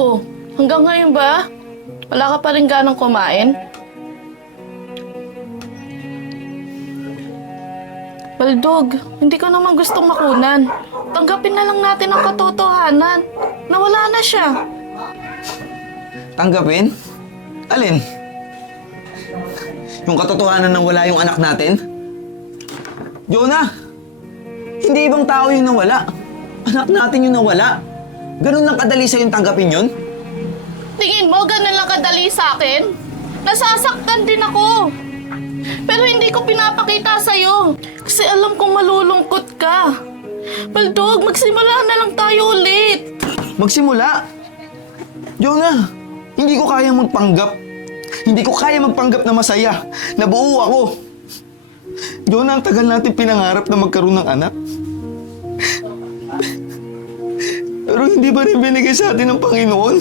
Oh, hanggang ngayon ba? Wala ka pa rin ganang kumain? Baldog, hindi ko naman gustong makunan. Tanggapin na lang natin ang katotohanan. Nawala na siya. Tanggapin? Alin? Yung katotohanan ng wala yung anak natin? Jonah! Hindi ibang tao yung nawala. Anak natin yung nawala. Ganun lang kadali sa'yo yung tanggapin yun? Tingin mo, ganun lang kadali sa akin? Nasasaktan din ako. Pero hindi ko pinapakita sa'yo. Kasi alam kong malulungkot ka. Baldog, magsimula na lang tayo ulit. Magsimula? Jonah, hindi ko kaya magpanggap. Hindi ko kaya magpanggap na masaya. Nabuo ako. Jonah, ang tagal natin pinangarap na magkaroon ng anak. Pero hindi ba rin binigay sa atin ng Panginoon?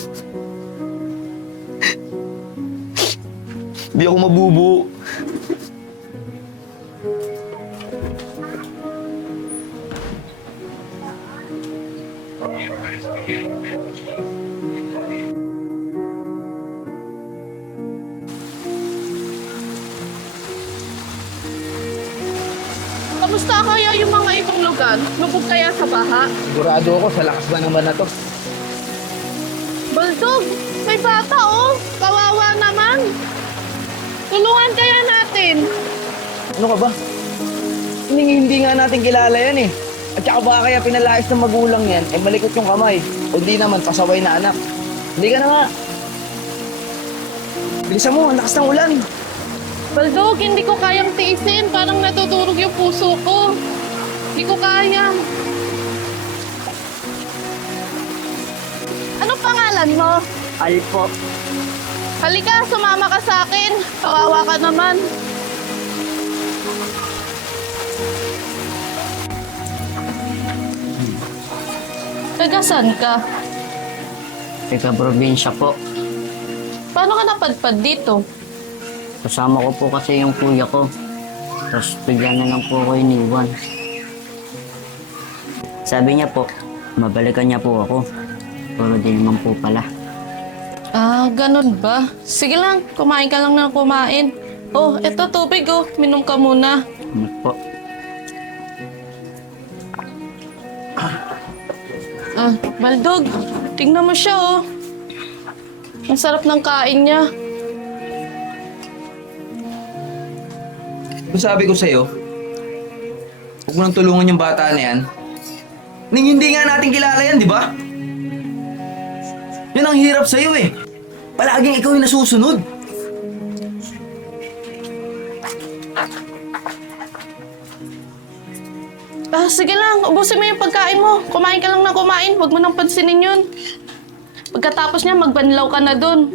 Hindi ako mabubuo. Kamusta kaya yung mga ibang lugar? Lubog kaya sa baha? Sigurado ako sa lakas ba naman na to. Baldog, may bata oh. Kawawa naman. Tulungan kaya natin. Ano ka ba? Hindi nga natin kilala yan eh. At saka baka kaya pinalayas ng magulang yan, eh malikot yung kamay. O di naman, pasaway na anak. Hindi ka na nga. Bilisan mo, ang lakas ng ulan. Baldog, hindi ko kayang tiisin. Parang natutulog yung puso ko. Hindi ko kaya. Anong pangalan mo? Alpo. Halika, sumama ka sa akin. Kawawa ka naman. Tagasan ka? Taga-probinsya po. Paano ka napadpad dito? Kasama ko po kasi yung kuya ko. Tapos bigla na lang po ako iniwan. Sabi niya po, mabalikan niya po ako. Pero di naman po pala. Ah, ganun ba? Sige lang, kumain ka lang ng kumain. Oh, eto tubig oh. Minom ka muna. Ano po? Ah, Baldog, tingnan mo siya oh. Ang sarap ng kain niya. Kung sabi ko sa'yo, huwag mo nang tulungan yung bata na yan. Ning hindi nga natin kilala yan, di ba? Yan ang hirap sa'yo eh. Palaging ikaw yung nasusunod. Ah, sige lang, ubusin mo yung pagkain mo. Kumain ka lang ng kumain, huwag mo nang pansinin yun. Pagkatapos niya, magbanlaw ka na dun.